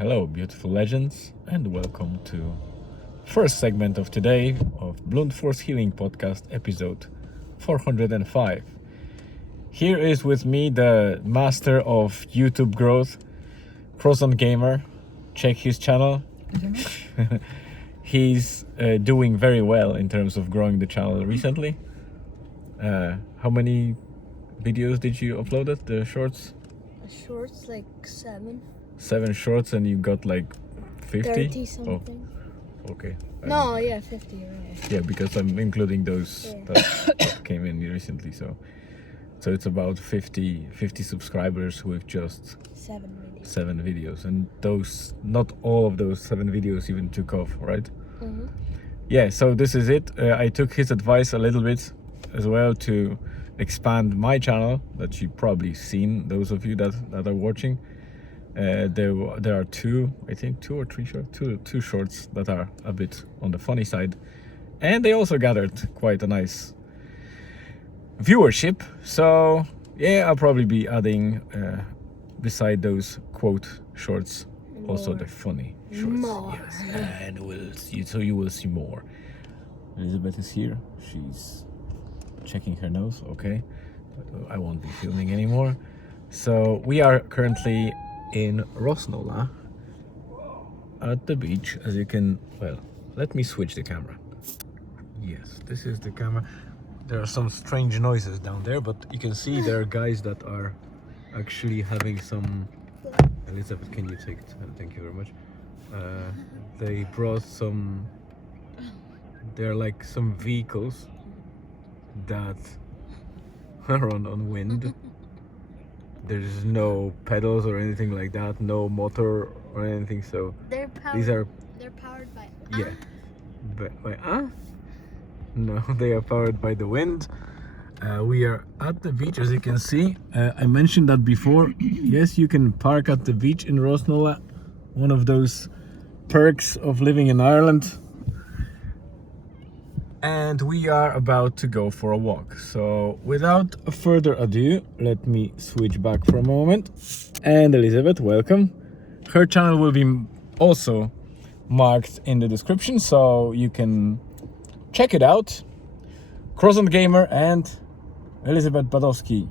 Hello, beautiful legends, and welcome to first segment of today of Blunt Force Healing Podcast, episode 405. Here is with me the master of YouTube growth, Croissant Gamer. Check his channel. He's doing very well in terms of growing the channel recently. How many videos did you upload it? The shorts? Shorts, like 7. 7 shorts, and you got like 50? 30 something. Oh, okay. 50, right. Yeah, because I'm including those that came in recently, so it's about 50 subscribers with just 7 videos, and those, not all of those 7 videos even took off, right? Mm-hmm. Yeah, so this is it. I took his advice a little bit as well to expand my channel that you've probably seen, those of you that are watching. There are two or three shorts, two shorts that are a bit on the funny side, and they also gathered quite a nice viewership. So yeah, I'll probably be adding beside those quote shorts also the funny shorts. More. Yes, and you will see more. Elizabeth is here. She's checking her nose. Okay, but I won't be filming anymore. So we are currently in Rosnola at the beach, as you can, well, let me switch the camera. Yes, this is the camera. There are some strange noises down there, but you can see there are guys that are actually having some. Elizabeth, can you take it? Thank you very much. They brought some, they're like some vehicles that are on wind. There's no pedals or anything like that, no motor or anything, so They're powered by yeah, by no, they are powered by the wind. We are at the beach, as you can see. I mentioned that before. Yes, you can park at the beach in Rosnola, one of those perks of living in Ireland. And we are about to go for a walk. So without further ado, let me switch back for a moment. And Elizabeth, welcome. Her channel will be also marked in the description, so you can check it out. Croissant Gamer and Elizabeth Badowski.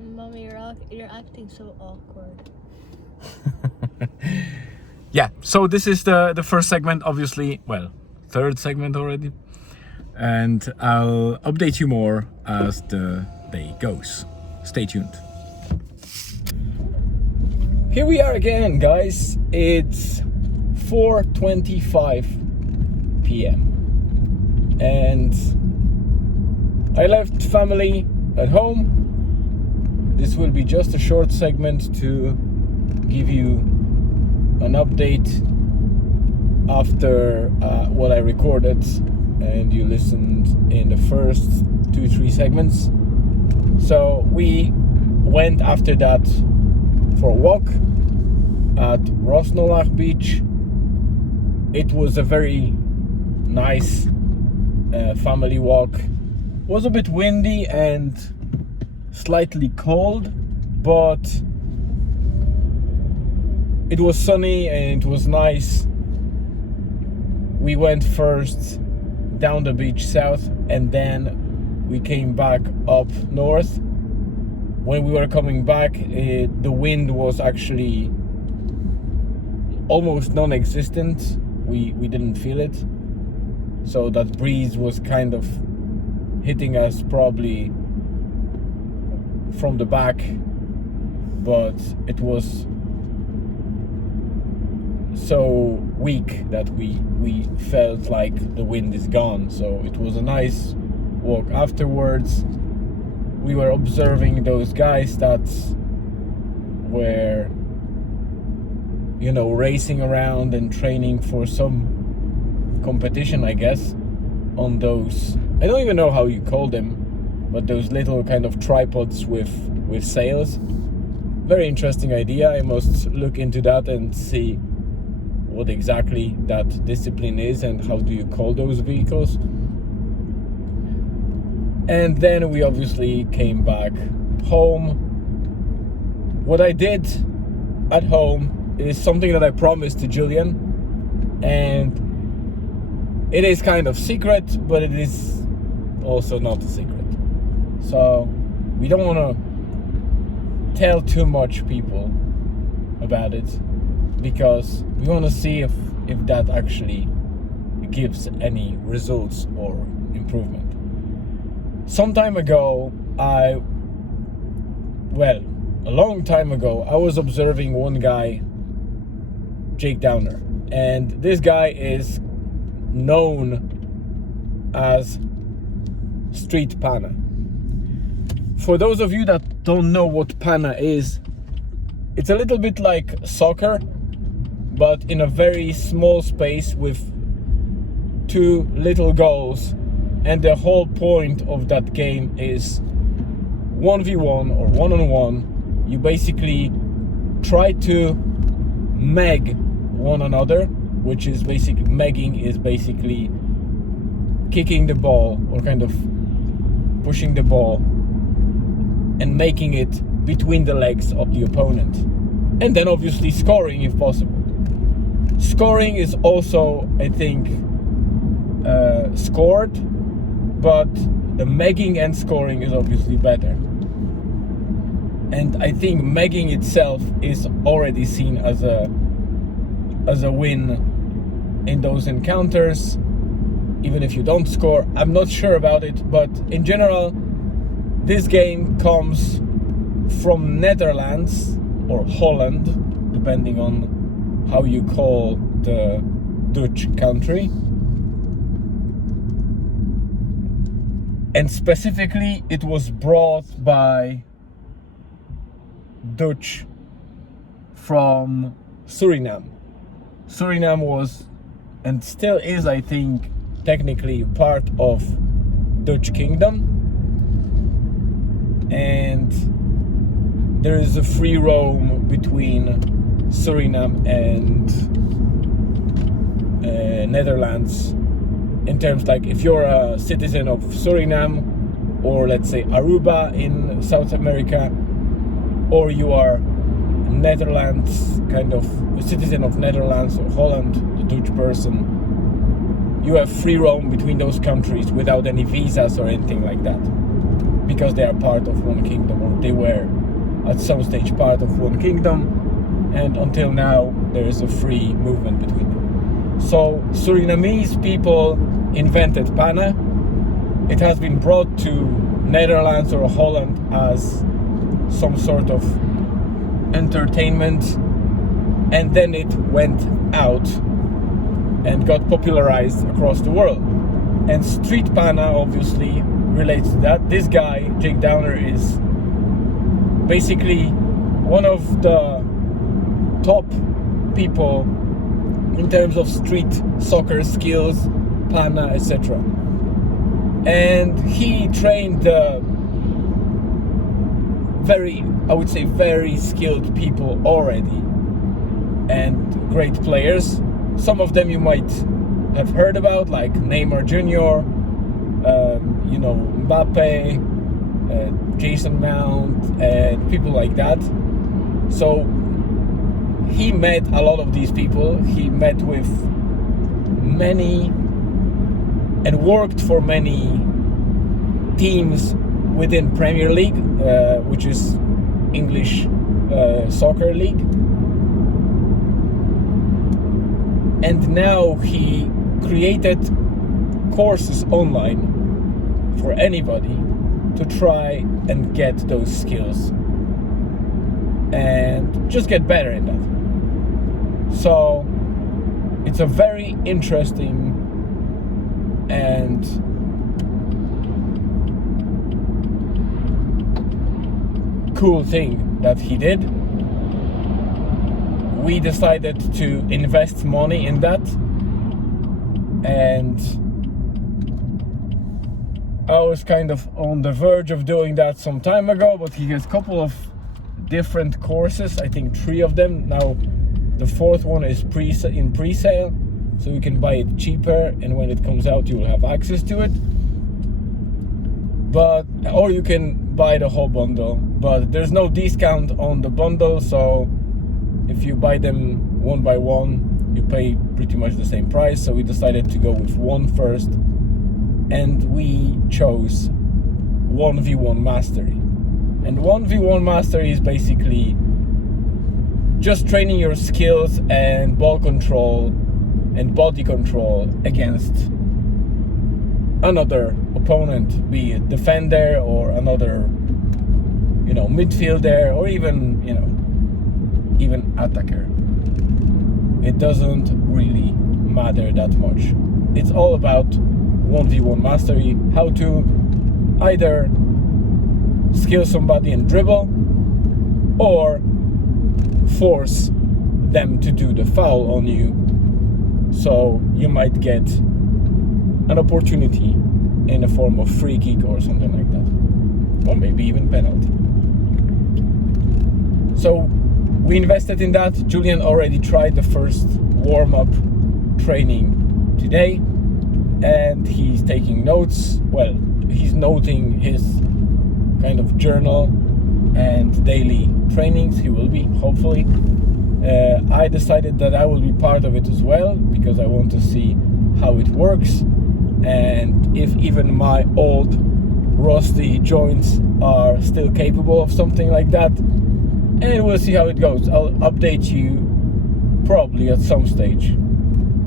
Mommy, you're acting so awkward. Yeah, so this is the first segment, obviously. Well, third segment already. And I'll update you more as the day goes. Stay tuned. Here we are again, guys. It's 4:25 p.m. and I left family at home. This will be just a short segment to give you an update after what I recorded and you listened in the first 2-3 segments. So we went after that for a walk at Rosnolach Beach. It was a very nice family walk. It was a bit windy and slightly cold, but it was sunny and it was nice. We went first down the beach south, and then we came back up north. When we were coming back, the wind was actually almost non-existent. We didn't feel it, so that breeze was kind of hitting us probably from the back, but it was so weak that we felt like the wind is gone. So it was a nice walk. Afterwards, we were observing those guys that were, racing around and training for some competition, I guess, on those, I don't even know how you call them, but those little kind of tripods with sails. Very interesting idea. I must look into that and see what exactly that discipline is and how do you call those vehicles. And then we obviously came back home. What I did at home is something that I promised to Julian, and it is kind of secret, but it is also not a secret. So we don't want to tell too much people about it, because we want to see if that actually gives any results or improvement. Some time ago, a long time ago, I was observing one guy, Jake Downer, and this guy is known as Street Panna. For those of you that don't know what Panna is, it's a little bit like soccer, but in a very small space with 2 little goals, and the whole point of that game is 1v1 or one-on-one. You basically try to meg one another, which is basically megging is basically kicking the ball or kind of pushing the ball and making it between the legs of the opponent, and then obviously scoring if possible. Scoring is also, I think, scored, but the megging and scoring is obviously better. And I think megging itself is already seen as a win in those encounters, even if you don't score. I'm not sure about it, but in general, this game comes from Netherlands or Holland, depending on how you call the Dutch country. And specifically, it was brought by Dutch from Suriname. Suriname was, and still is, I think, technically part of Dutch kingdom. And there is a free roam between Suriname and Netherlands, in terms like if you're a citizen of Suriname, or let's say Aruba in South America, or you are Netherlands, kind of a citizen of Netherlands or Holland, the Dutch person, you have free roam between those countries without any visas or anything like that, because they are part of one kingdom, or they were at some stage part of one kingdom, and until now there is a free movement between them. So Surinamese people invented Panna. It has been brought to Netherlands or Holland as some sort of entertainment, and then it went out and got popularized across the world. And Street Panna obviously relates to that. This guy, Jake Downer, is basically one of the top people in terms of street soccer skills, Panna, etc. And he trained very skilled people already, and great players. Some of them you might have heard about, like Neymar Jr., Mbappe, Jason Mount, and people like that. So he met a lot of these people. He met with many and worked for many teams within Premier League, which is English soccer league. And now he created courses online for anybody to try and get those skills and just get better in that. So it's a very interesting and cool thing that he did. We decided to invest money in that, and I was kind of on the verge of doing that some time ago, but he has a couple of different courses, I think 3 of them. Now the 4th one is in pre-sale, so you can buy it cheaper, and when it comes out you will have access to it. Or you can buy the whole bundle, but there's no discount on the bundle, so if you buy them one by one, you pay pretty much the same price. So we decided to go with one first, and we chose 1v1 Mastery. And 1v1 Mastery is basically just training your skills and ball control and body control against another opponent, be it defender or another, midfielder, or even attacker. It doesn't really matter that much. It's all about 1v1 mastery, how to either skill somebody and dribble, or force them to do the foul on you, so you might get an opportunity in the form of free kick or something like that, or maybe even penalty. So we invested in that. Julian already tried the first warm-up training today, and he's taking notes. Well, he's noting his kind of journal and daily trainings. He will be, hopefully. I decided that I will be part of it as well, because I want to see how it works, and if even my old rusty joints are still capable of something like that. And we'll see how it goes. I'll update you probably at some stage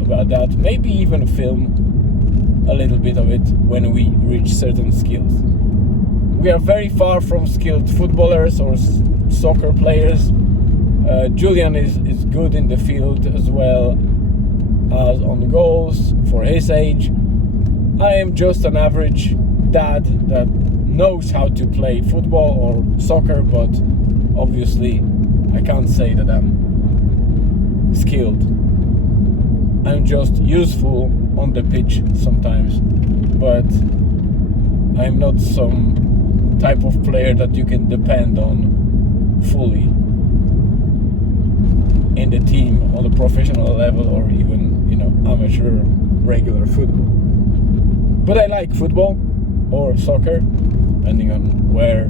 about that. Maybe even film a little bit of it when we reach certain skills. We are very far from skilled footballers or soccer players. Julian is good in the field as well as on the goals for his age. I am just an average dad that knows how to play football or soccer, but obviously I can't say that I'm skilled. I'm just useful on the pitch sometimes, but I'm not some type of player that you can depend on fully in the team on a professional level, or even amateur regular football. But I like football or soccer, depending on where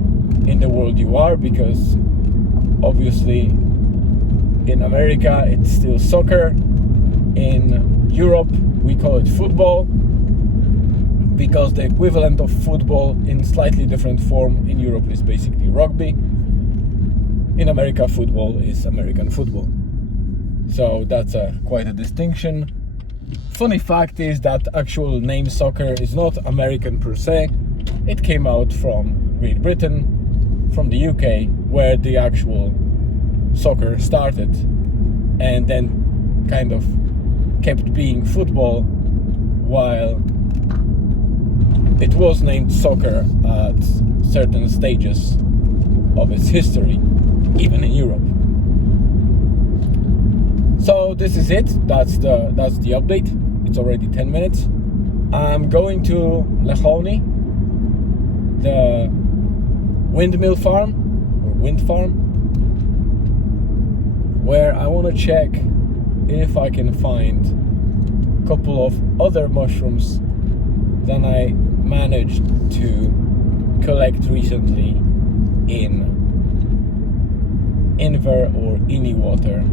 in the world you are, because obviously in America it's still soccer. In Europe we call it football, because the equivalent of football in slightly different form in Europe is basically rugby. In America, football is American football. So that's quite a distinction. Funny fact is that actual name soccer is not American per se. It came out from Great Britain, from the UK, where the actual soccer started, and then kind of kept being football while it was named soccer at certain stages of its history, even in Europe. So this is it. That's the update. It's already 10 minutes. I'm going to Lechoni, the windmill farm or wind farm, where I want to check if I can find a couple of other mushrooms than I managed to collect recently in Inver or Ini water.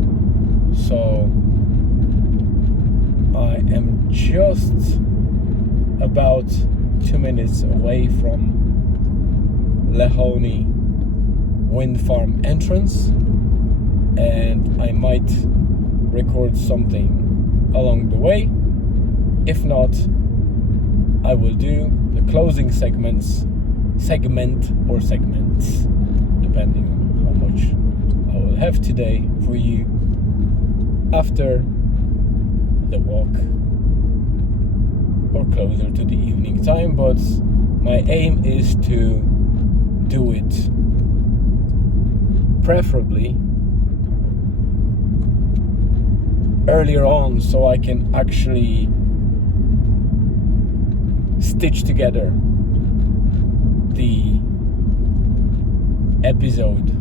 So I am just about 2 minutes away from Lechoni wind farm entrance, and I might record something along the way. If not, I will do the closing segments, depending on how much I will have today for you after the walk, or closer to the evening time. But my aim is to do it preferably earlier on, so I can actually stitch together the episode.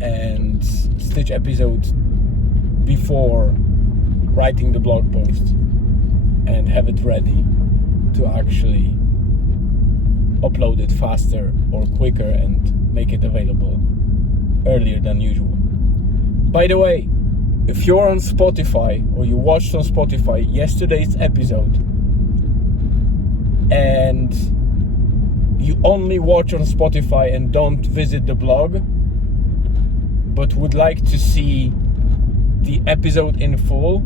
And stitch episodes before writing the blog post and have it ready to actually upload it faster or quicker and make it available earlier than usual. By the way, if you're on Spotify or you watched on Spotify yesterday's episode and you only watch on Spotify and don't visit the blog, but would like to see the episode in full,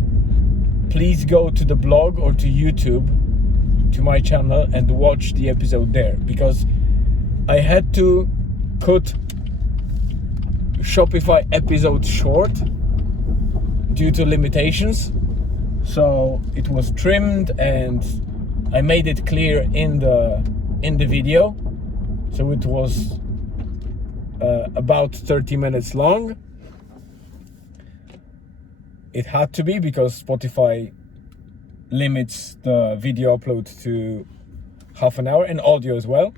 please go to the blog or to YouTube, to my channel, and watch the episode there, because I had to cut Shopify episode short due to limitations. So it was trimmed and I made it clear in the video. So it was about 30 minutes long. It had to be, because Spotify limits the video upload to half an hour, and audio as well.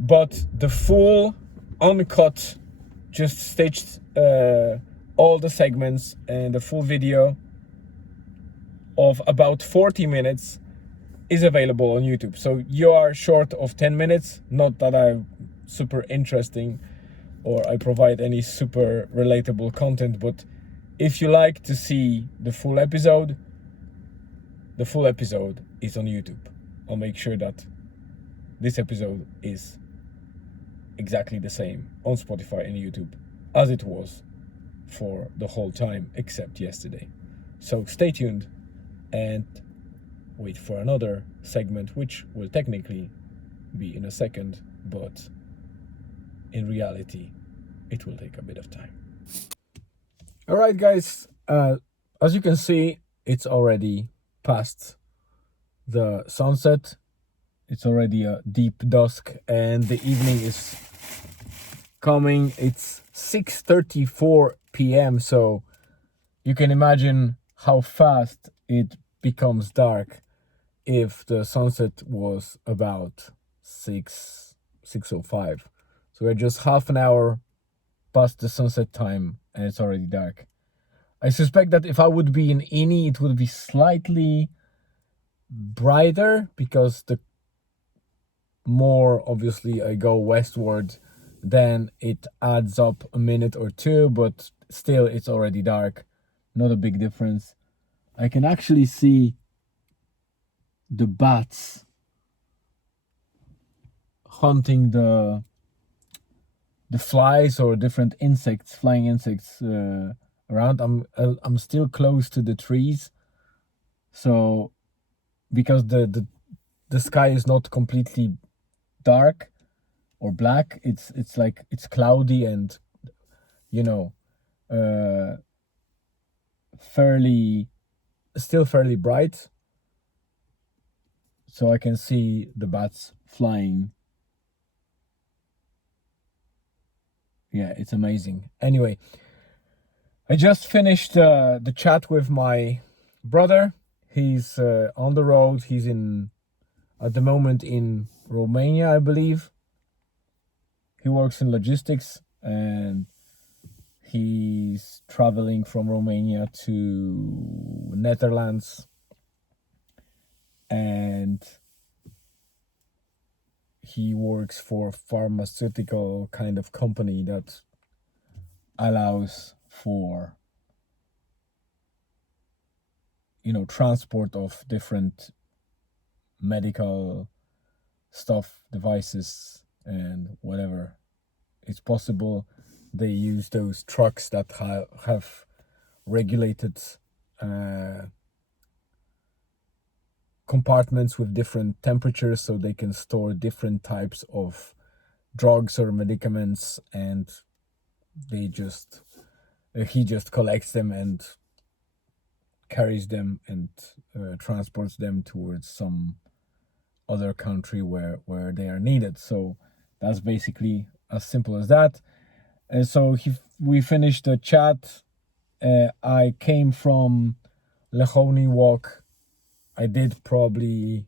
But the full uncut, just staged all the segments, and the full video of about 40 minutes is available on YouTube. So you are short of 10 minutes. Not that I'm super interesting or I provide any super relatable content, but if you like to see the full episode is on YouTube. I'll make sure that this episode is exactly the same on Spotify and YouTube as it was for the whole time except yesterday. So stay tuned and wait for another segment, which will technically be in a second, but in reality it will take a bit of time. All right, guys, as you can see, it's already past the sunset. It's already a deep dusk and the evening is coming. It's 6:34 p.m. So you can imagine how fast it becomes dark if the sunset was about 6:05. So we're just half an hour past the sunset time and it's already dark. I suspect that if I would be in Ini, it would be slightly brighter, because the more obviously I go westward, then it adds up a minute or two, but still it's already dark. Not a big difference. I can actually see the bats hunting the flies or different insects, flying insects around. I'm still close to the trees, so because the sky is not completely dark or black, it's like it's cloudy and still fairly bright, so I can see the bats flying. Yeah, it's amazing. Anyway, I just finished the chat with my brother. He's on the road. He's at the moment in Romania, I believe. He works in logistics and he's traveling from Romania to Netherlands, and he works for a pharmaceutical kind of company that allows for transport of different medical stuff, devices, and whatever is possible. They use those trucks that have regulated compartments with different temperatures, so they can store different types of drugs or medicaments, and he just collects them and carries them and transports them towards some other country where they are needed. So that's basically as simple as that. And so we finished the chat. I came from Lechoni walk. I did probably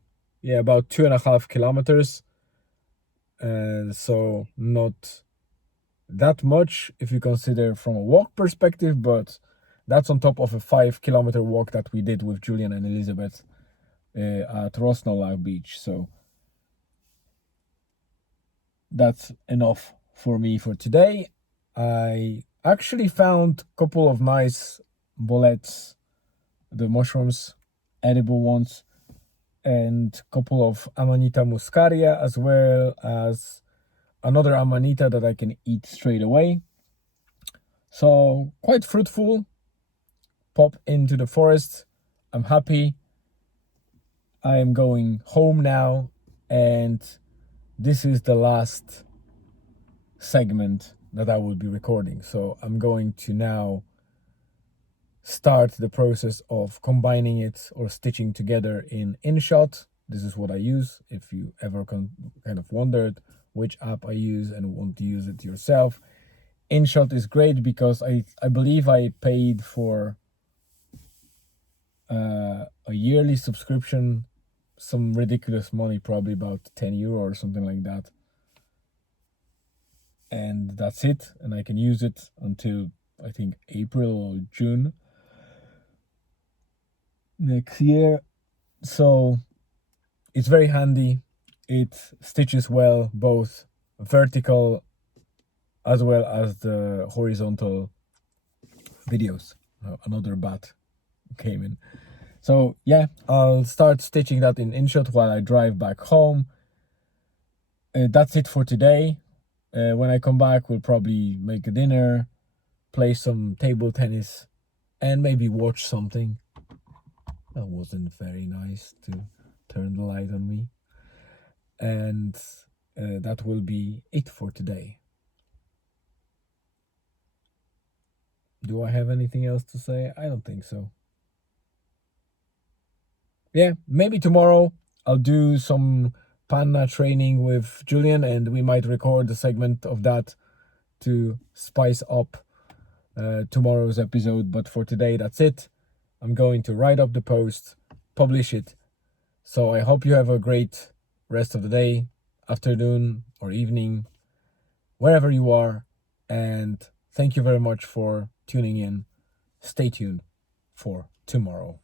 about 2.5 kilometers. So not that much if you consider from a walk perspective, but that's on top of a 5-kilometer walk that we did with Julian and Elizabeth at Rosnola Beach. So that's enough for me for today. I actually found a couple of nice bullets, the mushrooms, edible ones, and a couple of Amanita muscaria, as well as another Amanita that I can eat straight away. So quite fruitful. Pop into the forest. I'm happy. I am going home now, and this is the last segment that I will be recording. So I'm going to now start the process of combining it or stitching together in InShot. This is what I use. If you ever kind of wondered which app I use and want to use it yourself, InShot is great because I believe I paid for a yearly subscription, some ridiculous money, probably about €10 or something like that. And that's it. And I can use it until I think April or June next year. So it's very handy. It stitches well, both vertical as well as the horizontal videos. Another bat came in. So yeah, I'll start stitching that in InShot while I drive back home. That's it for today. When I come back, we'll probably make a dinner, play some table tennis, and maybe watch something. That wasn't very nice to turn the light on me. And that will be it for today. Do I have anything else to say? I don't think so. Yeah, maybe tomorrow I'll do some Panna training with Julian, and we might record a segment of that to spice up tomorrow's episode. But for today, that's it. I'm going to write up the post, publish it. So I hope you have a great rest of the day, afternoon, or evening, wherever you are. And thank you very much for tuning in. Stay tuned for tomorrow.